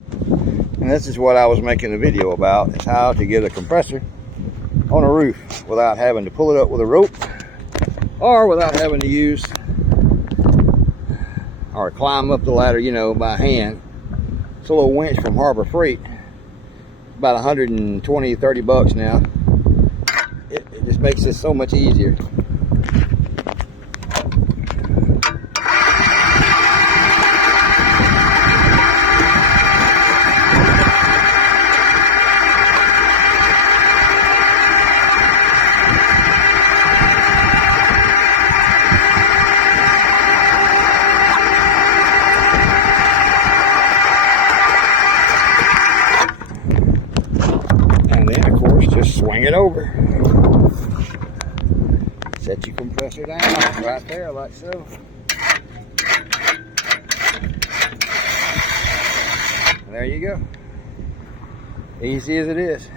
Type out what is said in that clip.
And this is what I was making a video about, is how to get a compressor on a roof without having to pull it up with a rope, or without having to use or climb up the ladder, you know, by hand. It's a little winch from Harbor Freight, about 120-30 bucks now. It just makes this so much easier. And then, of course, just swing it over. Set your compressor down right there, like so. There you go. Easy as it is.